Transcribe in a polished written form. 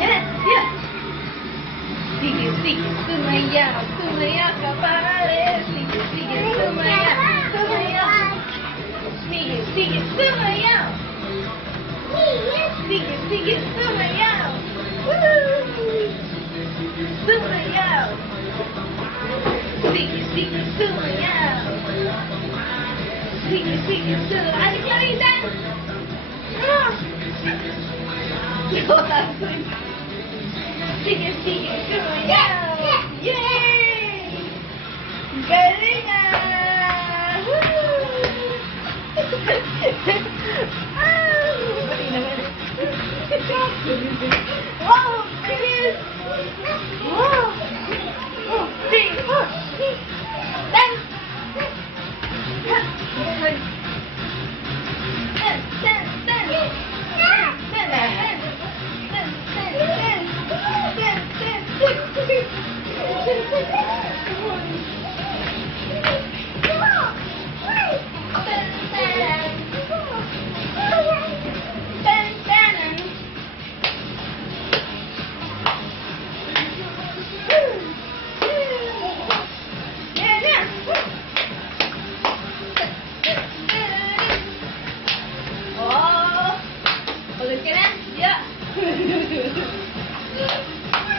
Yan na, yan. Sige, sige, sumayaw, sumayaw ka pare. Sige, sige, sumayaw, sumayaw. Sige, sige, sumayaw. Sige, sige, sumayaw. Woo! Sumayaw. Sige, sige, sumayaw. Sige, sige, sumayaw. Ate Clarita! Sige, sige, sumayaw. Yay! Galing ah! Woo! Ah! Pati naman.